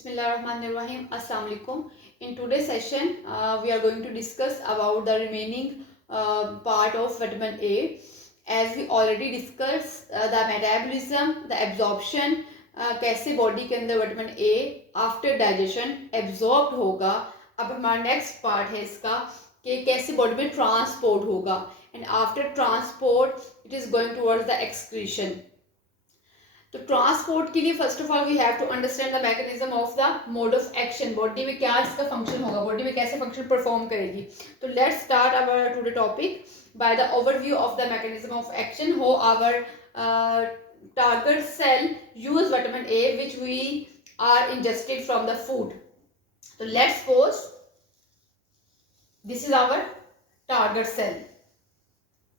Bismillahirrahmanirrahim. Assalamu alaikum. In today's session, we are going to discuss about the remaining part of vitamin A. As we already discussed the metabolism, the absorption, कैसे body के अंदर vitamin A after digestion absorb होगा. अब हमारा next part है इसका कि कैसे बॉडी में ट्रांसपोर्ट होगा and after transport it is going towards the excretion. तो ट्रांसपोर्ट के लिए first of all we have to understand the mechanism of the mode of action. Body में क्या इसका फंक्शन होगा, बॉडी में कैसे फंक्शन परफॉर्म करेगी. तो let's start our today topic by the overview of the mechanism of action. How our target cell use vitamin A which we are ingested from the food. So let's suppose this is our target cell.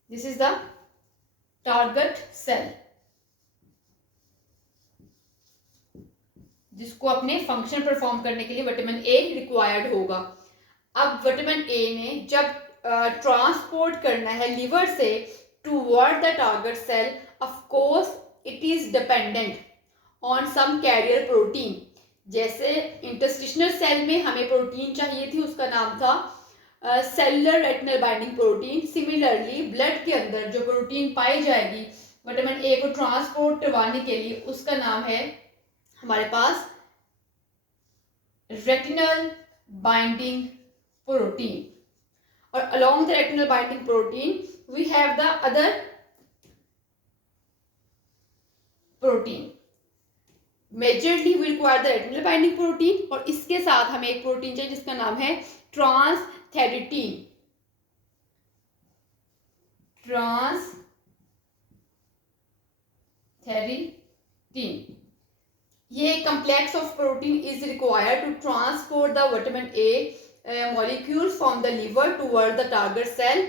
This is the target cell जिसको अपने function perform करने के लिए vitamin A required होगा. अब vitamin A ने जब transport करना है लिवर से toward the target cell, of course it is dependent on some carrier protein. जैसे इंटरस्टिशनल सेल में हमें प्रोटीन चाहिए थी, उसका नाम था cellular retinal binding protein. Similarly blood के अंदर जो प्रोटीन पाई जाएगी विटामिन ए को ट्रांसपोर्ट करवाने के लिए, उसका नाम है हमारे पास रेटिनल बाइंडिंग प्रोटीन. और along the retinal binding protein we have the other protein. Majorly we require the retinal binding protein और इसके साथ हमें एक प्रोटीन चाहिए जिसका नाम है ट्रांसथेरेटीन. ये complex of protein is required to transport the vitamin A molecules from the liver toward the target cell,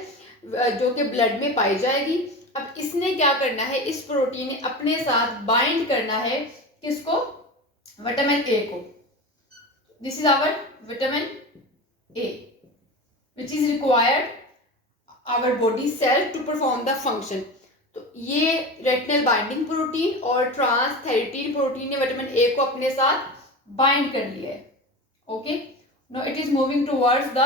जो कि ब्लड में पाई जाएगी. अब इसने क्या करना है, इस प्रोटीन ने अपने साथ बाइंड करना है किसको, विटामिन ए को. This is our vitamin A which is required our body cell to perform the function. तो ये रेटिनल बाइंडिंग प्रोटीन और ट्रांसथेरेटीन प्रोटीन ने विटामिन ए को अपने साथ बाइंड कर लिया है. Okay, now it is moving towards the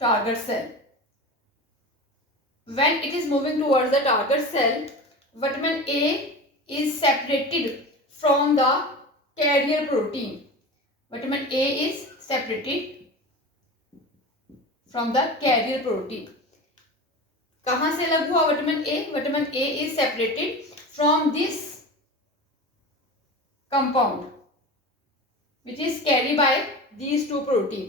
target cell. When it is moving towards the target cell, vitamin A is separated from the carrier protein. Vitamin A is separated from the carrier protein. कहाँ से अलग हुआ vitamin A? Vitamin A is separated from this compound which is carried by these two protein.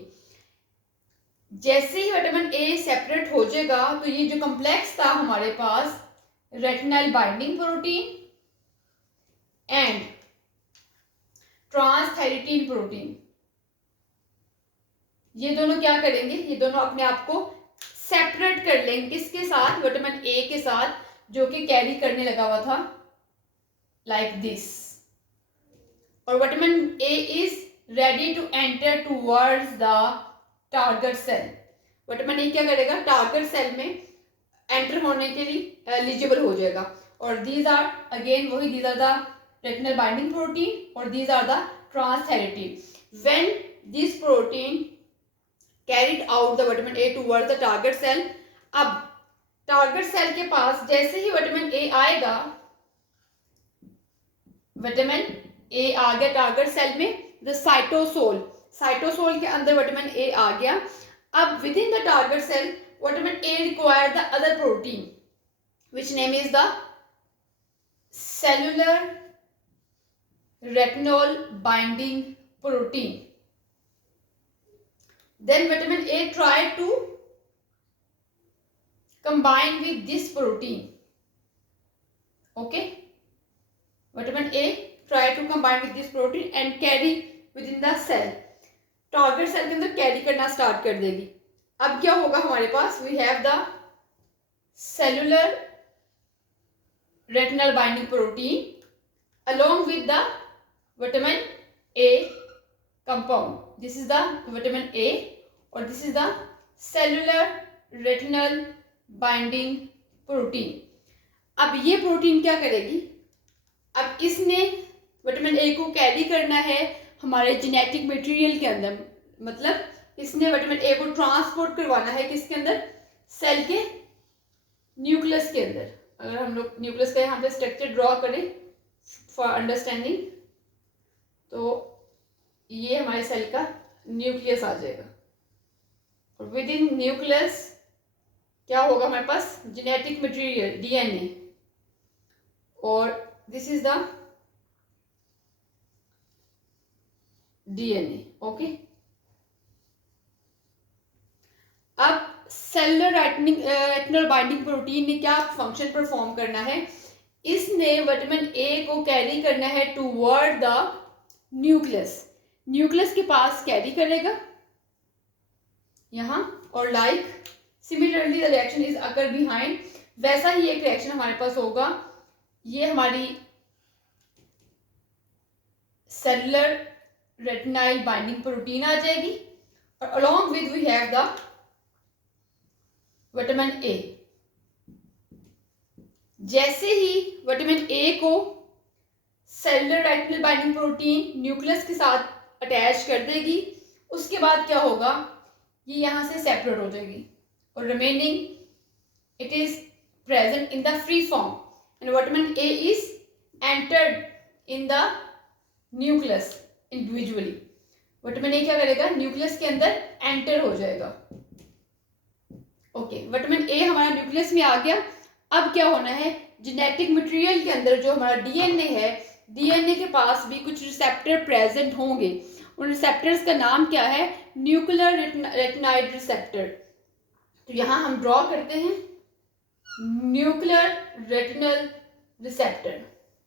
जैसे ही vitamin ए separate हो जाएगा तो ये जो कॉम्प्लेक्स था हमारे पास retinal binding protein and transthyretin protein, ये दोनों क्या करेंगे, ये दोनों अपने आप को सेपरेट कर लेंगे. किसके साथ, विटामिन ए के साथ, जो कि कैरी करने लगा हुआ था लाइक दिस. और vitamin A is ready to enter towards the target cell. Vitamin A क्या करेगा, टारगेट सेल में एंटर होने के लिए एलिजिबल हो जाएगा. और दीज आर अगेन वही, these are the retinal binding protein और these are the transthyretin. When this protein carried out the vitamin A towards the target cell. अब टारगेट सेल के पास जैसे ही विटामिन ए आएगा, विटामिन ए आ गया टारगेट सेल में, द साइटोसोल के अंदर विटामिन ए आ गया. अब within the target cell vitamin A require the other protein which name is the cellular retinal binding protein. Then vitamin A try to combine with this protein. Okay, vitamin A try to combine with this protein and carry within the cell. Target cell के अंदर carry करना start कर देगी. अब क्या होगा हमारे पास, we have the cellular retinal binding protein along with the vitamin A compound. This is the vitamin A और this is the cellular retinal binding protein. अब ये प्रोटीन क्या करेगी, अब इसने विटामिन ए को कैरी करना है हमारे जेनेटिक मटेरियल के अंदर, मतलब इसने विटामिन ए को ट्रांसपोर्ट करवाना है किसके अंदर, सेल के न्यूक्लियस के अंदर। अगर हम लोग न्यूक्लियस का यहाँ पे स्ट्रक्चर ड्रॉ करें फॉर अंडरस्टैंडिंग, तो ये हमारे सेल का न्यूक्लियस आ जाएगा, और विद इन न्यूक्लियस क्या होगा हमारे पास, जेनेटिक मटेरियल डीएनए, और this is the DNA. Okay, अब सेलुलर रेटिनल बाइंडिंग प्रोटीन ने क्या फंक्शन परफॉर्म करना है, इसने विटामिन ए को कैरी करना है टूवर्ड द न्यूक्लियस, न्यूक्लियस के पास कैरी करेगा यहां, और like similarly the reaction is occur behind, वैसा ही एक रिएक्शन हमारे पास होगा, ये हमारी सेलुलर रेटिनाइल बाइंडिंग प्रोटीन आ जाएगी, और along with we have the vitamin A. जैसे ही विटामिन ए को cellular retinal binding protein nucleus के साथ अटैच कर देगी, उसके बाद क्या होगा, ये यहां से सेपरेट हो जाएगी, और remaining it is present in the free form, and vitamin A is entered in the nucleus individually. Vitamin A क्या करेगा, न्यूक्लियस के अंदर एंटर हो जाएगा। ओके, विटामिन ए हमारा न्यूक्लियस में आ गया। अब क्या होना है, जेनेटिक मटेरियल के अंदर जो हमारा डीएनए है, डीएनए के पास भी कुछ रिसेप्टर प्रेजेंट होंगे, उन रिसेप्टर्स का नाम क्या है, न्यूक्लियर रेटिनाइड रिसेप्टर। तो यहां हम ड्रॉ करते हैं न्यूक्लियर रेटिनल रिसेप्टर,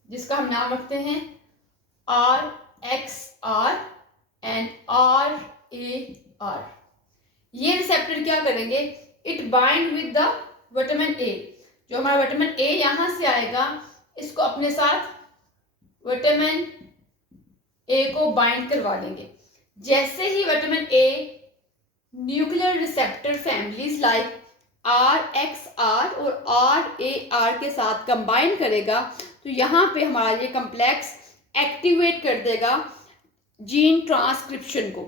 जिसका हम नाम रखते हैं RXR एंड RAR। ये रिसेप्टर क्या करेंगे, it bind with the vitamin ए, जो हमारा विटामिन ए यहां से आएगा, इसको अपने साथ विटामिन ए को बाइंड करवा लेंगे। जैसे ही vitamin A nuclear receptor families like RXR और RAR के साथ कंबाइन करेगा, तो यहाँ पे हमारा ये कम्प्लेक्स एक्टिवेट कर देगा जीन ट्रांसक्रिप्शन को।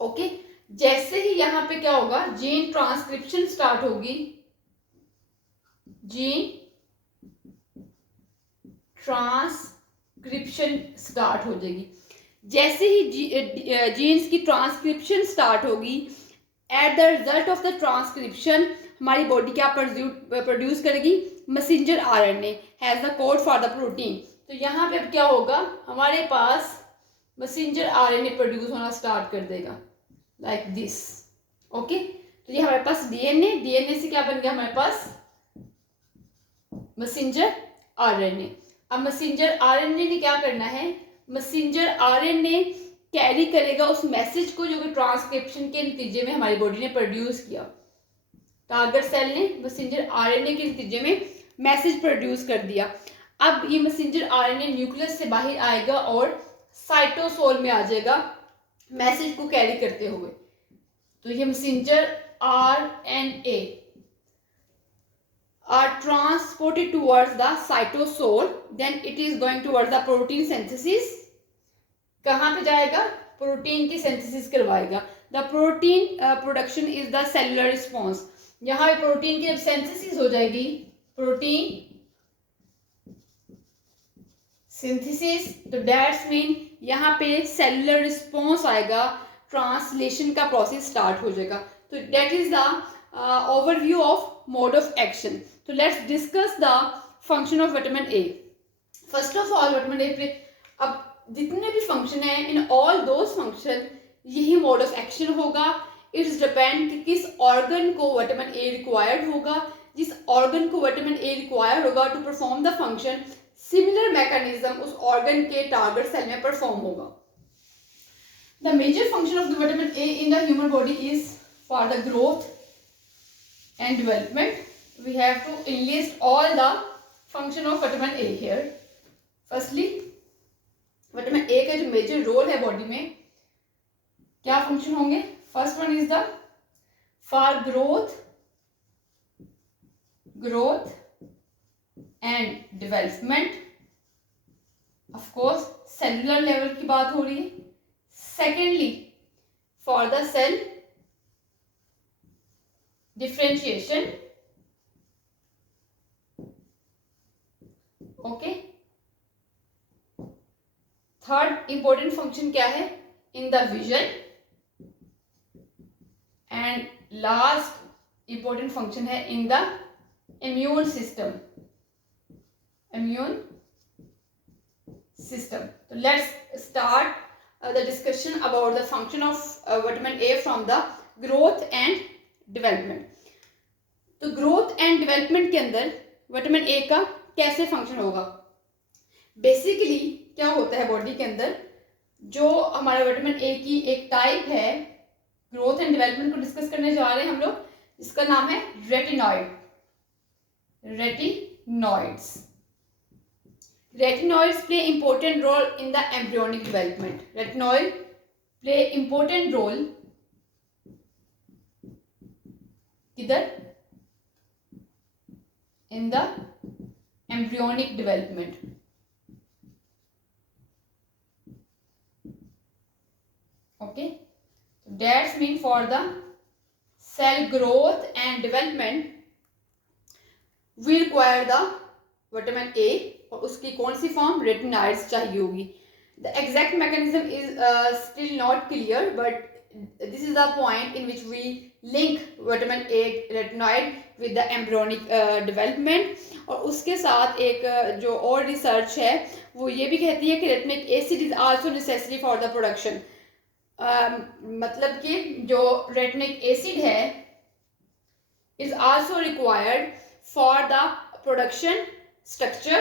ओके, जैसे ही यहाँ पे क्या होगा, जीन ट्रांसक्रिप्शन स्टार्ट होगी, जीन ट्रांसक्रिप्शन स्टार्ट हो जाएगी। जैसे ही जीन्स की ट्रांसक्रिप्शन स्टार्ट होगी, eight the result of the transcription हमारी बॉडी क्या प्रोड्यूस करेगी, messenger RNA has the code for the protein. तो यहाँ पे अब क्या होगा, हमारे पास मैसेंजर आरएनए प्रोड्यूस होना स्टार्ट कर देगा लाइक दिस। ओके, तो ये हमारे पास डीएनए, डीएनए से क्या बन गया हमारे पास मैसेंजर आरएनए। अब मैसेंजर आरएनए ने क्या करना है, मैसेंजर आरएनए कैरी करेगा उस मैसेज को जो कि ट्रांसक्रिप्शन के नतीजे में हमारी बॉडी ने प्रोड्यूस किया। टारगेट सेल ने मैसेंजर आरएनए के नतीजे में मैसेज प्रोड्यूस कर दिया। अब ये मैसेंजर आरएनए न्यूक्लियस से बाहर आएगा और साइटोसोल में आ जाएगा मैसेज को कैरी करते हुए। तो ये messenger RNA are transported towards the cytosol, then it is going towards the protein synthesis। कहाँ पे जाएगा, प्रोटीन की सिंथेसिस करवाएगा। The protein production is the cellular response. यहाँ प्रोटीन की जब सिंथेसिस हो जाएगी, प्रोटीन सिंथेसिस, तो दैट्स मीन यहाँ पे सेलुलर रिस्पॉन्स आएगा, ट्रांसलेशन का प्रोसेस स्टार्ट हो जाएगा। तो that is the overview of mode of action. So let's discuss the function of vitamin A. First of all, vitamin A, अब जितने भी फंक्शन है, इन ऑल दोज फंक्शन यही मोड ऑफ एक्शन होगा। It's depend कि किस organ को vitamin A required होगा। जिस ऑर्गन को विटामिन ए रिक्वायर्ड होगा to perform the function, similar mechanism उस ऑर्गन के टारगेट सेल में परफॉर्म होगा। The major function of the vitamin A in the human body is for the growth and development. We have to enlist all the function of vitamin A here. Firstly, vitamin A का जो major role है body में, क्या function होंगे? First one is the for growth and development of course cellular level की बात हो रही है. Secondly, for the cell differentiation. Okay. Third important function क्या है? In the vision. And last important function है in the immune system. Immune system. So let's start the discussion about the function of vitamin A from the growth and development. तो growth and development के अंदर vitamin ए का कैसे function होगा? Basically क्या होता है बॉडी के अंदर, जो हमारा विटामिन ए की एक टाइप है, ग्रोथ एंड डेवलपमेंट को डिस्कस करने जा रहे हैं हम लोग, जिसका नाम है retinoid. Retinoids. Retinoids play important role in the embryonic development. Retinoid play important role किधर? In the embryonic development. Okay. That's mean for the cell growth and development, we require the vitamin A. और उसकी कौन सी form? Retinoids चाहिए होगी. The exact mechanism is still not clear, but this is the point in which we link vitamin A retinoid with the embryonic development. और उसके साथ एक जो और रिसर्च है वो ये भी कहती है कि retinoic acid is also necessary for the production. मतलब कि जो रेटिनिक एसिड है is also required for the production structure,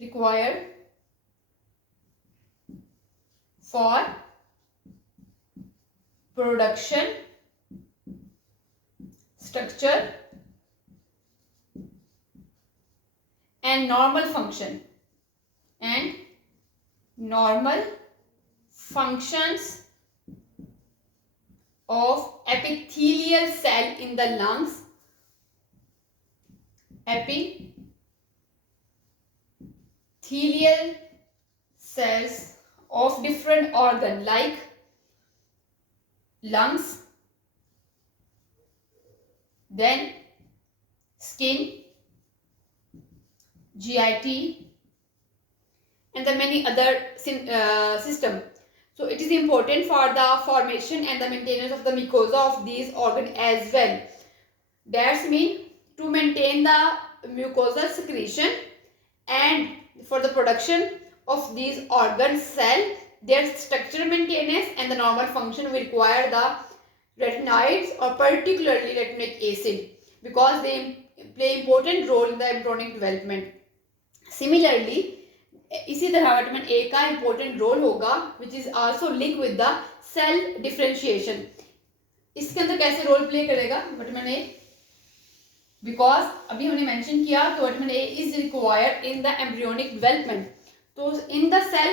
required for production structure and normal function and normal functions of epithelial cell in the lungs. Epithelial cells of different organ like lungs, then skin, GIT, and the many other system. So it is important for the formation and the maintenance of the mucosa of these organ as well. That's mean to maintain the mucosal secretion and for the production of these organ cell, their structural maintenance and the normal function will require the retinoids or particularly retinoic acid because they play important role in the embryonic development. Similarly, इसी तरह vitamin A का important role होगा which is also linked with the cell differentiation. इसके अंदर कैसे role play करेगा vitamin A? Because अभी हमने मेंशन किया कि vitamin A is required in the embryonic development. तो इन द सेल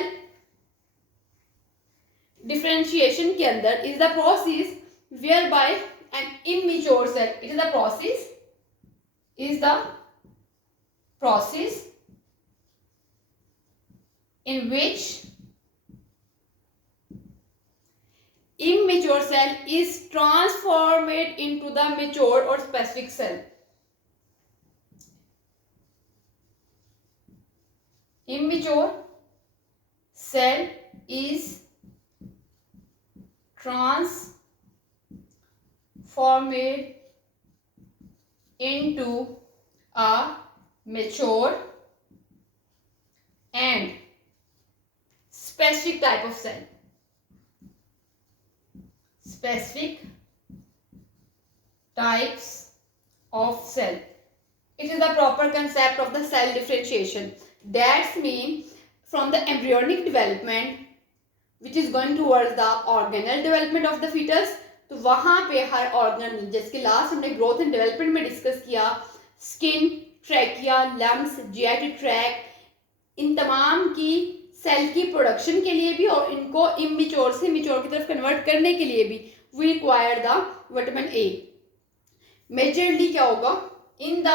डिफरेंशिएशन के अंदर is the process where by an immature cell, it is the process in which immature cell is transformed into the mature or specific cell. Immature cell is transformed into a mature and specific type of cell. Specific types of cell. It is the proper concept of the cell differentiation. That means from the embryonic development which is going towards the organelle development of the fetus. तो वहाँ पे हर organ, जिसके last हमने growth and development में discuss किया, skin, trachea, lungs, GI tract, इन तमाम की सेल की प्रोडक्शन के लिए भी और इनको इमेच्योर से मैच्योर की तरफ कन्वर्ट करने के लिए भी we require the vitamin A. Majorly क्या होगा? In the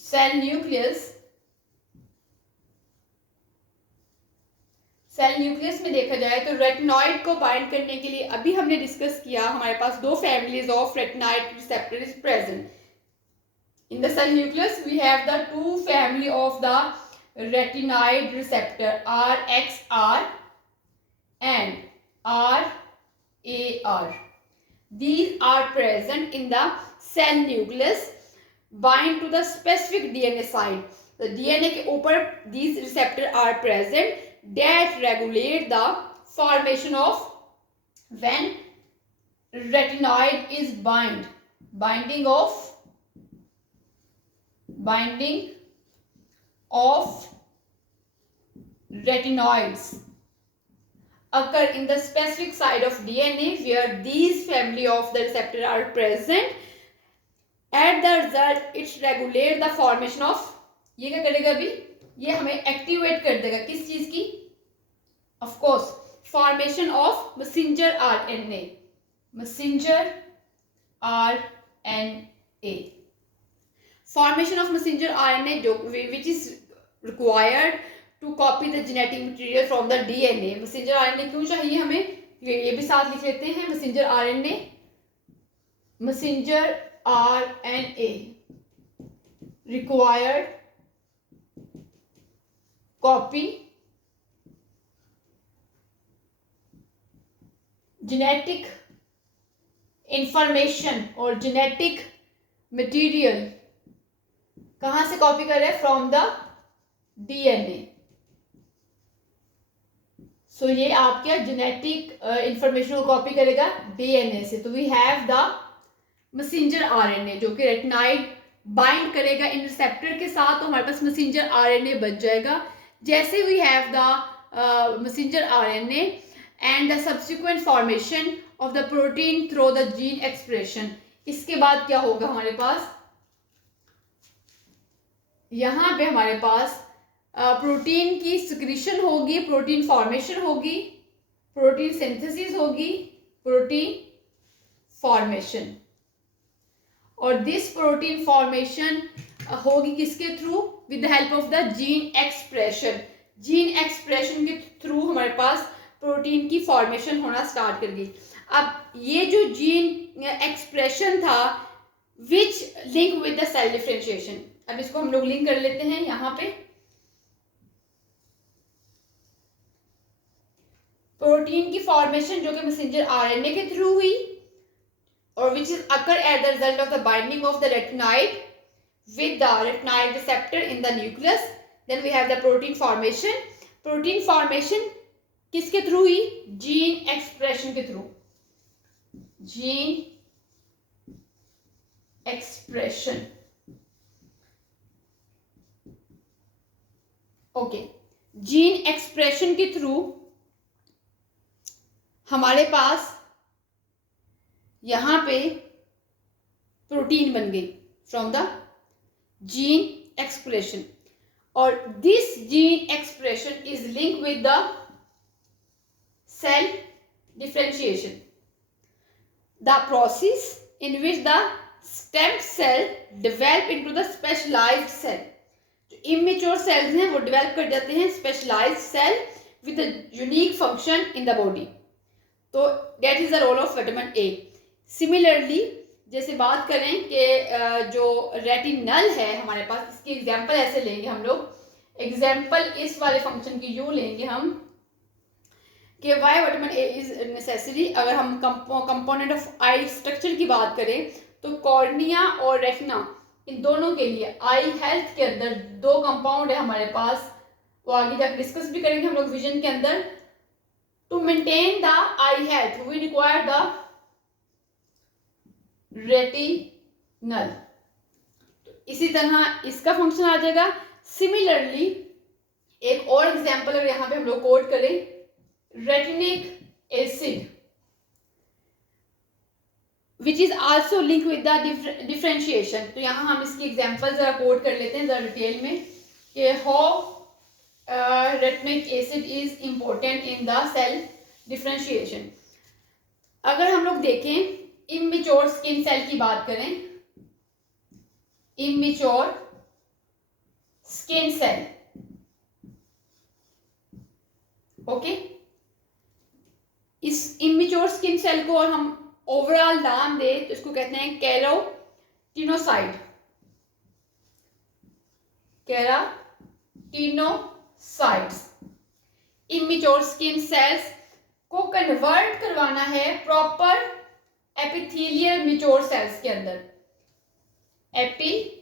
cell nucleus cell nucleus में देखा जाए तो रेटिनॉइड को बाइंड करने के लिए अभी हमने डिस्कस किया, हमारे पास दो families of retinoid receptor is present in the cell nucleus. We have the two family of the retinoid receptor, RXR and RAR. These are present in the cell nucleus, bind to the specific DNA site. The DNA के ऊपर these receptor are present that regulate the formation of when retinoid is binding of retinoids occur in the specific site of DNA where these family of the receptor are present. At the result it regulate the formation of, ये क्या करेगा अभी, ये हमें activate कर देगा किस चीज की, of course formation of messenger RNA, messenger RNA, formation of messenger RNA which is required to copy the genetic material from the DNA. messenger RNA क्यों चाहिए हमें, ये भी साथ लिख लेते हैं, messenger RNA required copy genetic information और genetic material, कहां से कॉपी कर रहे हैं, फ्रॉम द डीएनए. सो ये आपके जेनेटिक इंफॉर्मेशन को कॉपी करेगा डीएनए से. तो we have the messenger RNA जो कि रेटिनॉइड बाइंड करेगा इन रिसेप्टर के साथ, तो हमारे पास मैसेंजर आरएनए बच जाएगा. जैसे we have the messenger RNA and the subsequent formation of the protein through the gene expression. इसके बाद क्या होगा, हमारे पास यहाँ पे हमारे पास प्रोटीन की सिक्रीशन होगी, प्रोटीन फॉर्मेशन होगी, प्रोटीन सिंथेसिस होगी, प्रोटीन फॉर्मेशन. और दिस प्रोटीन फॉर्मेशन होगी किसके through, with the help of the gene expression. Gene expression के थ्रू हमारे पास प्रोटीन की फॉर्मेशन होना स्टार्ट कर गई. अब ये जो जीन एक्सप्रेशन था which link with the cell differentiation, अब इसको हम लोग लिंक कर लेते हैं यहाँ पे. प्रोटीन की फॉर्मेशन जो कि मैसेंजर आरएनए के थ्रू हुई और which is occur at the result of the binding of the retinoid with the retinoid receptor in the nucleus. Then we have the protein formation. Protein formation किसके through हुई, gene expression के through, gene expression. Okay, gene expression के through हमारे पास यहां पे protein बन गई फ्रॉम द जीन एक्सप्रेशन. और this gene expression is link with the cell differentiation, the process in which the stem cell develop into the specialised cell. जो immature cells हैं वो डेवलप कर जाते हैं specialised cell with unique function in the body. तो that is the role of vitamin A. Similarly जैसे बात करें कि जो रेटिनल है हमारे पास, इसकी एग्जांपल ऐसे लेंगे हम लोग, एग्जांपल इस वाले फंक्शन की यूं लेंगे हम कि why vitamin A is necessary. अगर हम कंपोनेंट ऑफ आई स्ट्रक्चर की बात करें तो कॉर्निया और रेटिना, इन दोनों के लिए आई हेल्थ के अंदर दो कंपाउंड है हमारे पास, वो आगे जाकर डिस्कस भी करेंगे हम लोग विजन के अंदर. To maintain the eye health we require the retinal. तो इसी तरह इसका फंक्शन आ जाएगा. सिमिलरली एक और एग्जांपल अगर यहाँ पे हम लोग कोट करें, retinoic acid which is also link with the differentiation. तो यहाँ हम इसकी एग्जांपल जरा कोट कर लेते हैं जरा डिटेल में कि how retinoic acid is important in the cell differentiation. अगर हम लोग देखें इमेच्योर स्किन सेल की बात करें, इमेच्योर स्किन सेल, ओके, इस इमेच्योर स्किन सेल को और हम ओवरऑल नाम दे तो इसको कहते हैं keratinocyte, keratinocytes. Immature skin cells को कन्वर्ट करवाना है प्रॉपर एपिथेलियल मैच्योर सेल्स के अंदर, एपिडर्मल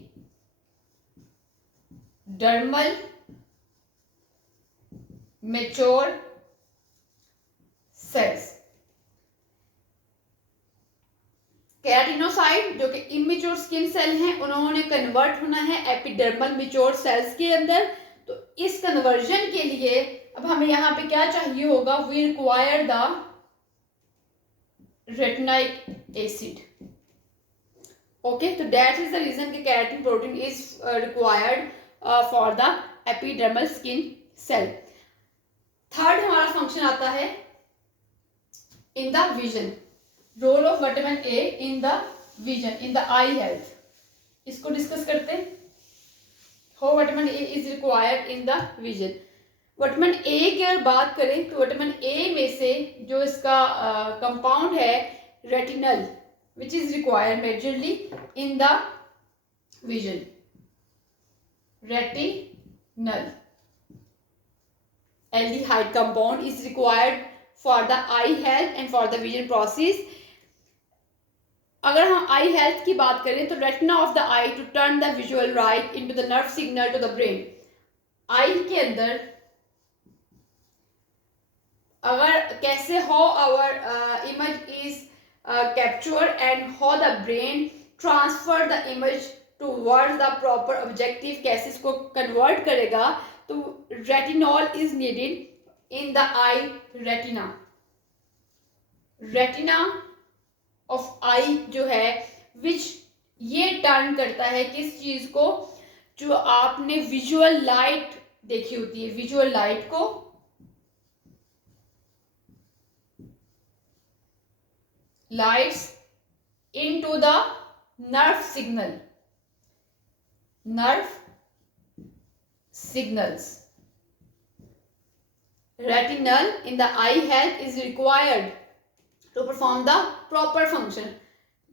मैच्योर सेल्स। केराटिनोसाइट जो कि इमेच्योर स्किन सेल हैं, उन्होंने कन्वर्ट होना है एपिडर्मल मैच्योर सेल्स के अंदर। तो इस कन्वर्जन के लिए अब हमें यहाँ पे क्या चाहिए होगा, we require the retinoic acid. Okay, तो दैट इज द रीजन कि keratin protein is required for the epidermal skin cell. Third हमारा फंक्शन आता है in the vision, role of vitamin A in the vision, in the eye health. इसको discuss करते हैं। How vitamin A is required in the vision. Vitamin A की अगर बात करें तो विटामिन ए में से जो इसका कंपाउंड है retinal, which is required majorly in the vision. Retinal aldehyde compound is required for the eye health and for the vision process. अगर हम आई हेल्थ की बात करें तो retina of the eye to turn the visual light into the nerve signal to the brain. Eye के अंदर अगर कैसे how our image is capture and how the brain transfer the image towards the proper objective, कैसे इसको convert करेगा, तो retinol is needed in the eye retina। retina of eye जो है which ये turn करता है किस चीज को, जो आपने visual light देखी होती है, visual light को lights into the nerve signals। Retinal in the eye health is required to perform the proper function.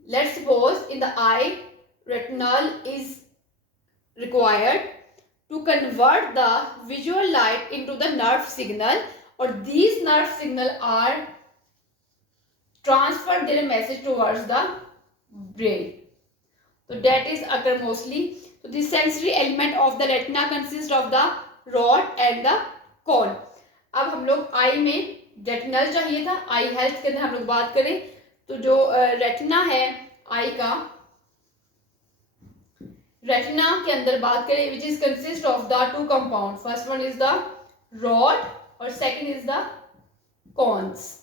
Let's suppose in the eye, retinal is required to convert the visual light into the nerve signal, or these nerve signal are transfer their message towards the brain. So that is occur mostly. So the sensory element of the retina consists of the rod and the cone. अब हम लोग आई में retinal चाहिए था, आई health के अंदर हम लोग बात करें तो जो रेटिना है आई का, रेटिना के अंदर बात करें which is consist of the two compound, first one is the rod और second is the cones.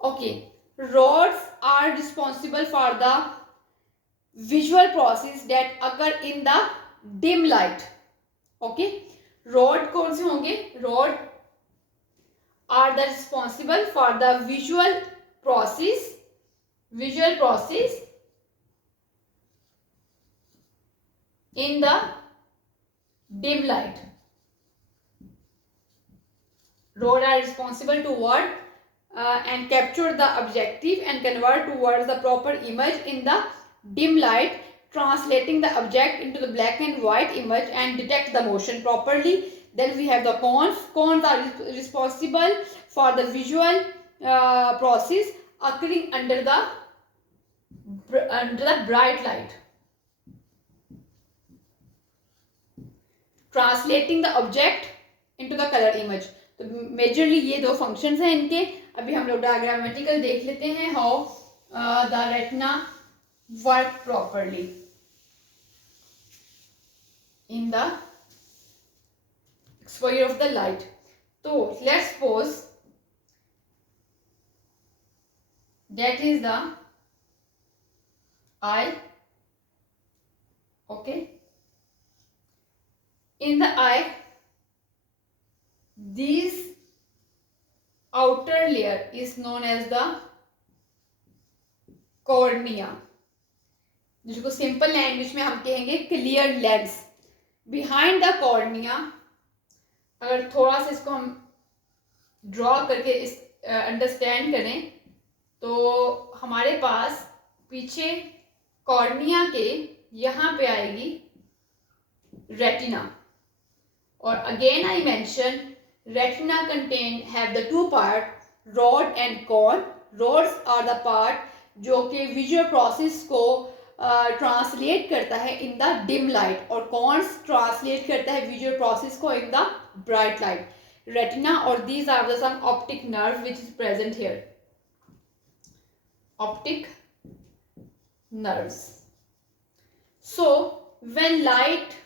Okay, rods are responsible for the visual process that occur in the dim light. Okay, rod कौन से होंगे, rod are the responsible for the visual process in the dim light. Rod are responsible to what? And capture the objective and convert towards the proper image in the dim light, translating the object into the black and white image and detect the motion properly. Then we have the cones. Cones are responsible for the visual process occurring under the bright light, translating the object into the color image. तो majorly ये दो functions हैं इनके। अभी हम लोग diagrammatical देख लेते हैं how the retina work properly in the exposure of the light. तो let's suppose that is the eye. Okay, in the eye this outer layer is known as the cornea, जिसको सिंपल लैंग्वेज में हम कहेंगे clear lens. Behind the cornea अगर थोड़ा सा इसको हम ड्रॉ करके इस अंडरस्टैंड करें तो हमारे पास पीछे कॉर्निया के यहाँ पे आएगी रेटिना. और again I mention retina contain have the two part rod and cone. Rods are the part जो कि विजुअल प्रोसेस को ट्रांसलेट करता है इन द डिम लाइट, और कॉन्स ट्रांसलेट करता है विजुअल प्रोसेस को in the bright light. Retina और these are the some optic nerve which is present here. Optic nerves. So when light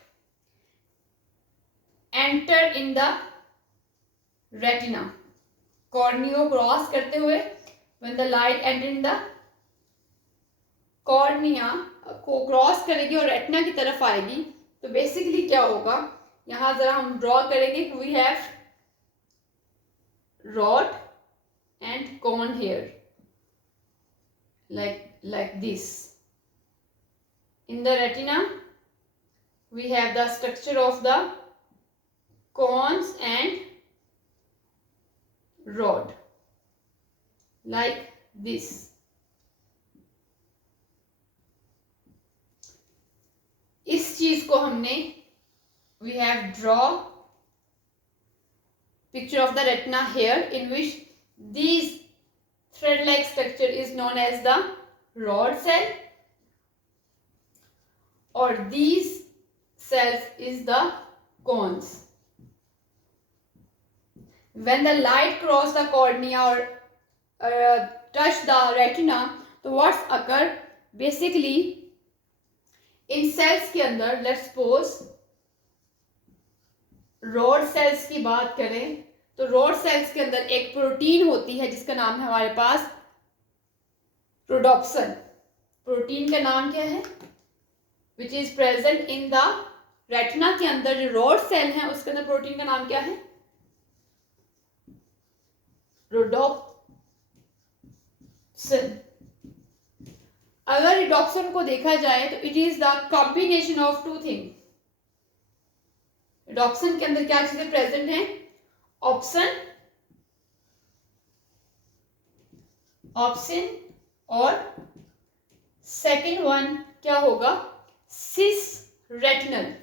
enter in the retina, cornea cross करते हुए when the light enter in the cornea को cross करेगी और retina की तरफ आएगी, तो बेसिकली क्या होगा, यहां जरा हम ड्रॉ करेंगे. We have rod and cone here, like this. In the retina we have the structure of the cones and rod like this. इस चीज को हमने we have draw picture of the retina here, in which these thread like structure is known as the rod cell, or these cells is the cones. When the light cross the cornea or touch the retina, तो what's occur, basically in cells के अंदर, let's suppose rod sales की बात करें तो rod sales के अंदर एक प्रोटीन होती है जिसका नाम है हमारे पास रोडोप्सिन. प्रोटीन का नाम क्या है, which is present in the retina के अंदर. जो रॉड सेल है उसके अंदर प्रोटीन का नाम क्या है, रोडोप्सिन. अगर रोडोप्सिन को देखा जाए तो it is the combination of two thing. Rhodopsin के अंदर क्या चीजें प्रेजेंट हैं, ऑप्सिन और सेकेंड वन क्या होगा, cis retinal,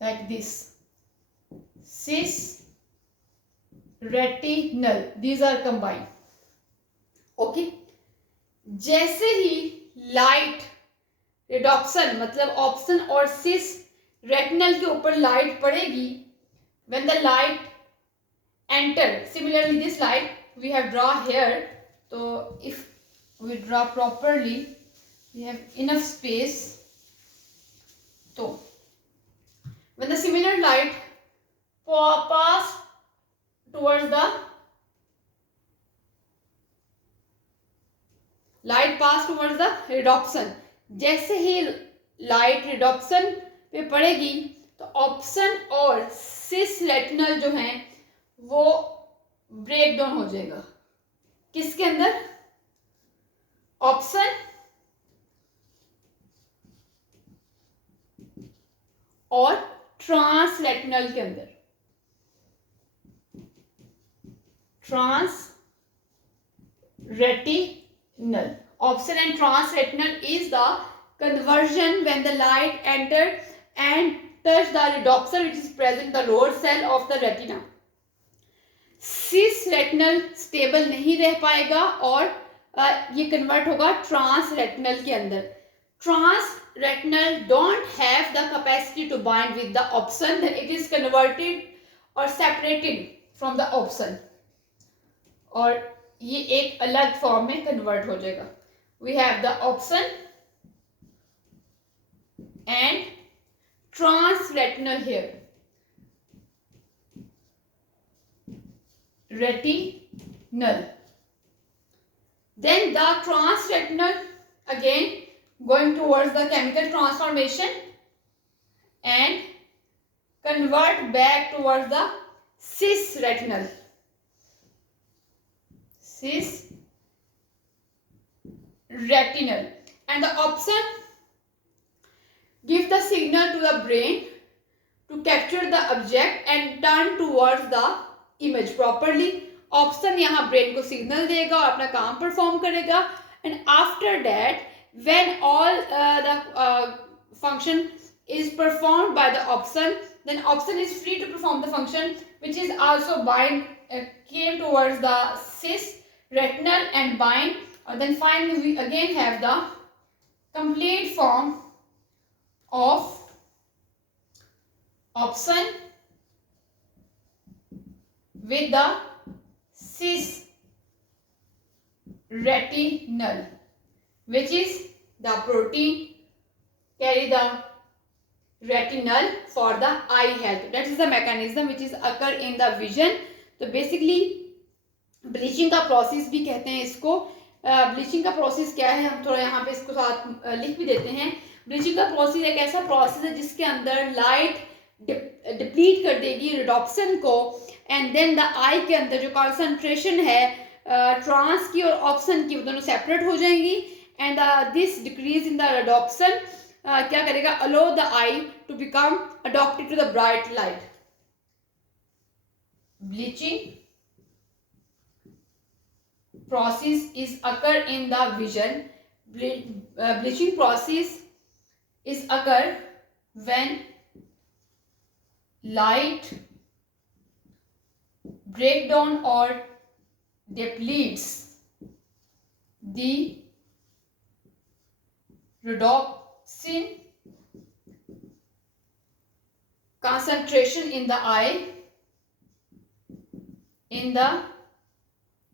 like this, cis retinal, these are combined. Okay, जैसे ही लाइट रेडॉप्सन मतलब ऑप्शन और सिस रेटिनल के ऊपर लाइट पड़ेगी, when the light enter, similarly this light we have draw here, so if we draw properly we have enough space, so when the similar light pass towards the रेडॉप्सन, जैसे ही light रिडॉप्सन पे पड़ेगी तो option और सिस retinal जो है वो break down हो जाएगा. किसके अंदर, ऑप्शन और ट्रांस रेटिनल के अंदर. Trans retinal, option and transretinal is the conversion when the light enter and touch the rhodopsin which is present in the rod cell of the retina. cis retinal stable नहीं रह पाएगा और ये convert होगा trans retinal के अंदर. Trans retinal don't have the capacity to bind with the option, it is converted और separated from the option, और ये एक अलग फॉर्म में कन्वर्ट हो जाएगा. We have the option and transretinal here. Retinal. Then the transretinal again going towards the chemical transformation and convert back towards the cisretinal. Retinal, and the option give the signal to the brain to capture the object and turn towards the image properly. Option यहाँ brain को signal देगा और अपना काम perform करेगा. And after that when all the function is performed by the option, then option is free to perform the function, which is also bind came towards the cis retinal and bind. Then finally we again have the complete form of option with the cis retinal, which is the protein carry the retinal for the eye health. That is the mechanism which is occur in the vision. तो basically bleaching का process भी कहते हैं इसको. Bleaching का process क्या है, हम थोड़ा यहाँ पे इसको साथ लिख भी देते हैं. ब्लीचिंग का प्रोसेस एक ऐसा प्रोसेस है जिसके अंदर लाइट डिप्लीट कर देगी रिडॉप्सन को, एंड देन द आई के अंदर जो कॉन्सेंट्रेशन है ट्रांस की और ऑप्शन की, वो दोनों सेपरेट हो जाएंगी. And this decrease in the rhodopsin क्या करेगा, allow the eye to become adopted to the bright light. Bleaching process is occur in the vision. Bleaching process is occur when light break down or depletes the rhodopsin concentration in the eye, in the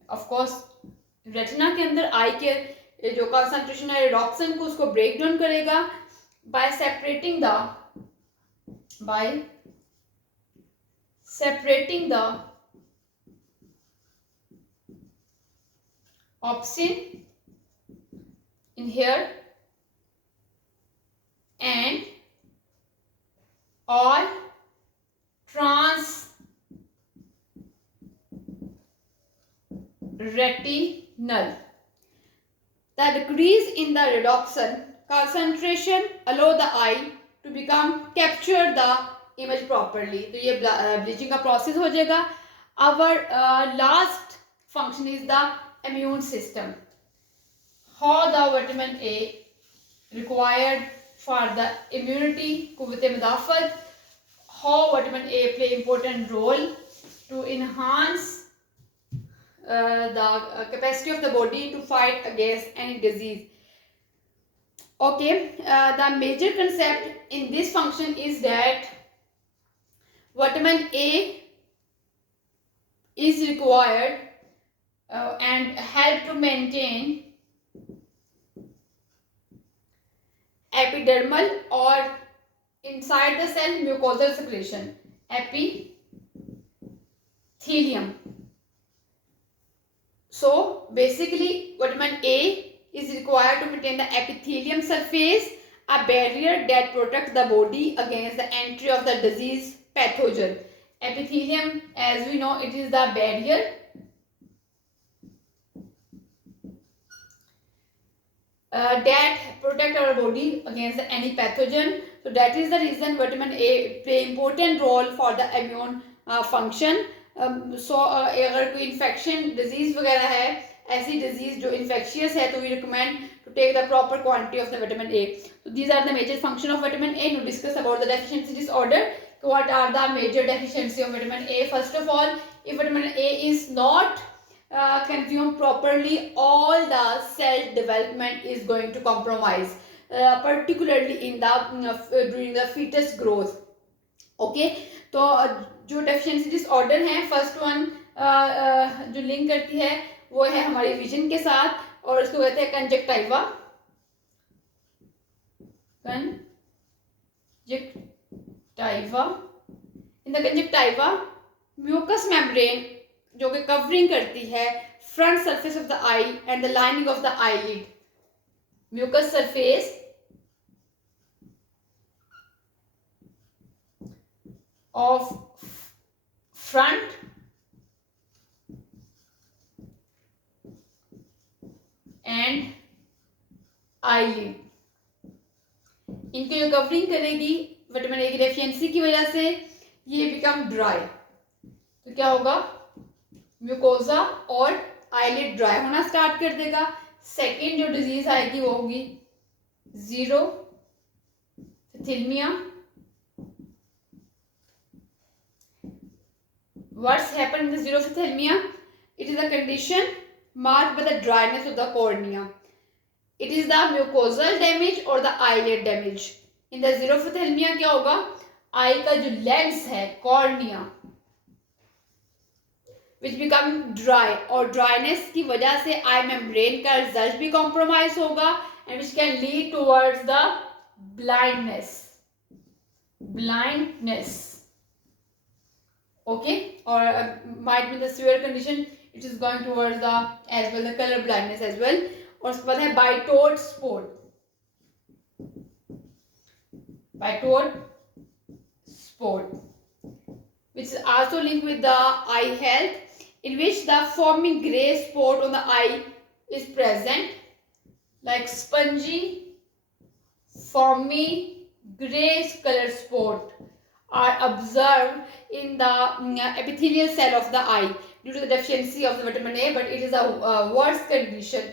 of course retina के अंदर आई के जो concentration है रिडॉप्सन को उसको break down करेगा bye separating the opsin in here and all trans retinal. The decrease in the redoxin concentration allow the eye to become capture the image properly. तो ये ब्लीचिंग का प्रोसेस हो जाएगा. Our last function is the immune system. How the vitamin A required for the immunity, कुव्वत मदाफ़त. How vitamin A play important role to enhance the capacity of the body to fight against any disease. Okay, the major concept in this function is that vitamin A is required and help to maintain epidermal or inside the cell mucosal secretion, epithelium. So basically vitamin A is required to maintain the epithelium surface, a barrier that protects the body against the entry of the disease pathogen. Epithelium, as we know, it is the barrier that protect our body against any pathogen. So that is the reason vitamin A play important role for the immune function. अगर कोई infection disease वगैरह है, ऐसी disease जो infectious है, तो we recommend to take the proper quantity of the vitamin A. So these are the major function of vitamin A. Now discuss about the deficiency disorder. What are the major deficiency of vitamin A? First of all, if vitamin A is not consumed properly, all the cell development is going to compromise, particularly in the during the fetus growth. Okay, तो जो deficiency disorder है, first one जो link करती है वो है हमारी vision के साथ, और इसको कहते हैं conjunctiva. In the conjunctiva mucus membrane जो कि कवरिंग करती है front surface of the eye and the lining of the eyelid. Mucus surface of front and eyelid, इनकी जो कवरिंग करेगी विटामिन ए की डेफिशिएंसी की वजह से ये बिकम ड्राई, तो क्या होगा, म्यूकोजा और आईलिड ड्राई होना स्टार्ट कर देगा। सेकेंड जो डिजीज आएगी वो होगी ज़ीरोफिथिल्मिया। What's happened in the xerophthalmia? It is a condition marked by the dryness of the cornea. It is the mucosal damage or the eyelid damage. In the xerophthalmia क्या होगा, आई का जो लेंस है cornea which become dry, और dryness की वजह से आई membrane का रिजल्ट भी कॉम्प्रोमाइज होगा and which can lead towards the blindness. Okay, or might be the severe condition, it is going towards the as well the color blindness as well. और उसके बाद है बाइटोड spot which is also linked with the eye health, in which the forming gray spot on the eye is present, like spongy foamy gray color spot are observed in the epithelial cell of the eye due to the deficiency of the vitamin A, but it is a worse condition.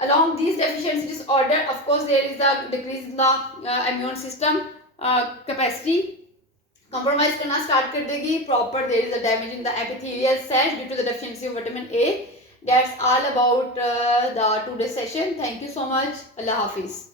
Along these deficiency disorder, of course, there is a decrease in the immune system capacity, compromise करना start कर देगी proper. There is a damage in the epithelial cell due to the deficiency of vitamin A. That's all about the today's session. Thank you so much. Allah Hafiz.